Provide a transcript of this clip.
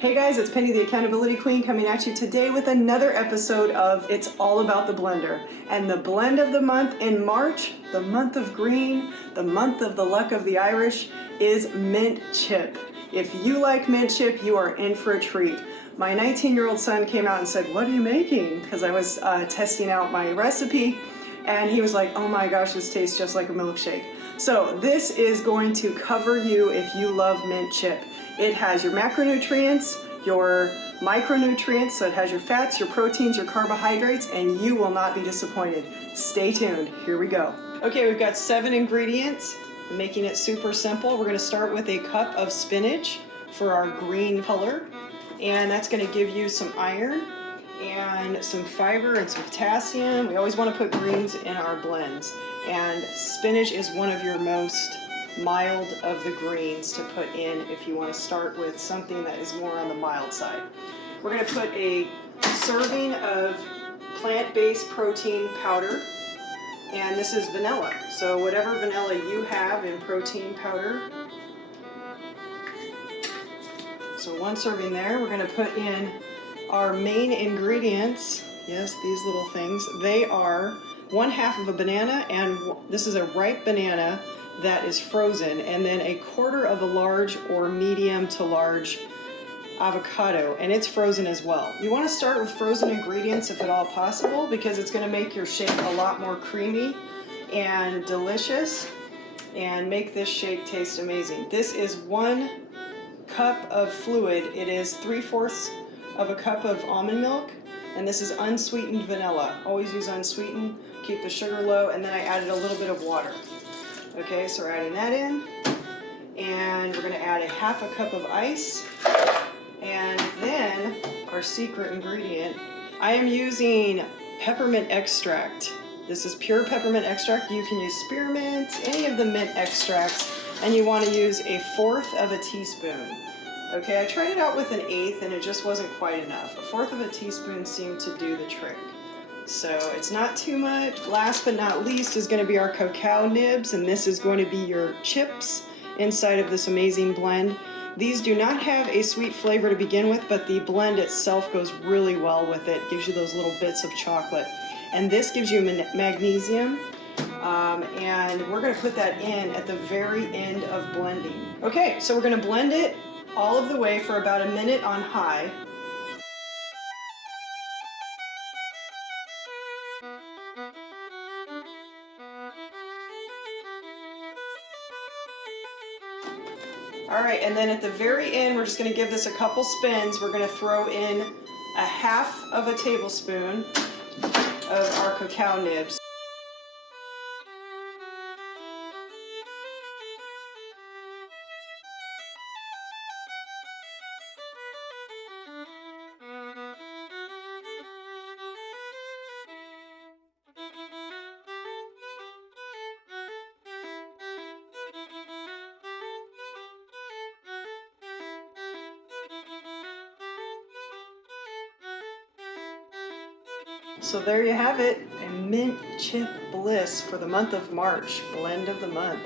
Hey guys, it's Penny the Accountability Queen coming at you today with another episode of It's All About the Blender. And the blend of the month in March, the month of green, the month of the luck of the Irish, is mint chip. If you like mint chip, you are in for a treat. My 19-year-old son came out and said, "What are you making?" Because I was testing out my recipe, and he was like, "Oh my gosh, this tastes just like a milkshake." So this is going to cover you if you love mint chip. It has your macronutrients, your micronutrients, so it has your fats, your proteins, your carbohydrates, and you will not be disappointed. Stay tuned. Here we go. Okay, we've got 7 ingredients, making it super simple. We're going to start with a cup of spinach for our green color, and that's going to give you some iron and some fiber and some potassium. We always want to put greens in our blends, and spinach is one of your most mild of the greens to put in if you want to start with something that is more on the mild side. We're going to put a serving of plant-based protein powder, and this is vanilla. So whatever vanilla you have in protein powder. So 1 serving there. We're going to put in our main ingredients. Yes, these little things. They are 1/2 of a banana, and this is a ripe banana that is frozen, and then 1/4 of a large or medium to large avocado, and it's frozen as well. You want to start with frozen ingredients if at all possible, because it's going to make your shake a lot more creamy and delicious and make this shake taste amazing. This is 1 cup of fluid. It is 3/4 of a cup of almond milk, and this is unsweetened vanilla. Always use unsweetened, keep the sugar low, and then I added a little bit of water. Okay, so we're adding that in, and we're going to add 1/2 cup of ice, and then our secret ingredient. I am using peppermint extract. This is pure peppermint extract. You can use spearmint, any of the mint extracts, and you want to use 1/4 of a teaspoon. Okay, I tried it out with 1/8 and it just wasn't quite enough. 1/4 of a teaspoon seemed to do the trick. So it's not too much. Last but not least is going to be our cacao nibs, and this is going to be your chips inside of this amazing blend. These do not have a sweet flavor to begin with, but the blend itself goes really well with it. Gives you those little bits of chocolate. And this gives you magnesium, and we're going to put that in at the very end of blending. Okay, so we're going to blend it all of the way for about 1 minute on high. All right, and then at the very end, we're just going to give this a couple spins. We're going to throw in 1/2 of a tablespoon of our cacao nibs. So there you have it, a mint chip bliss for the month of March, blend of the month.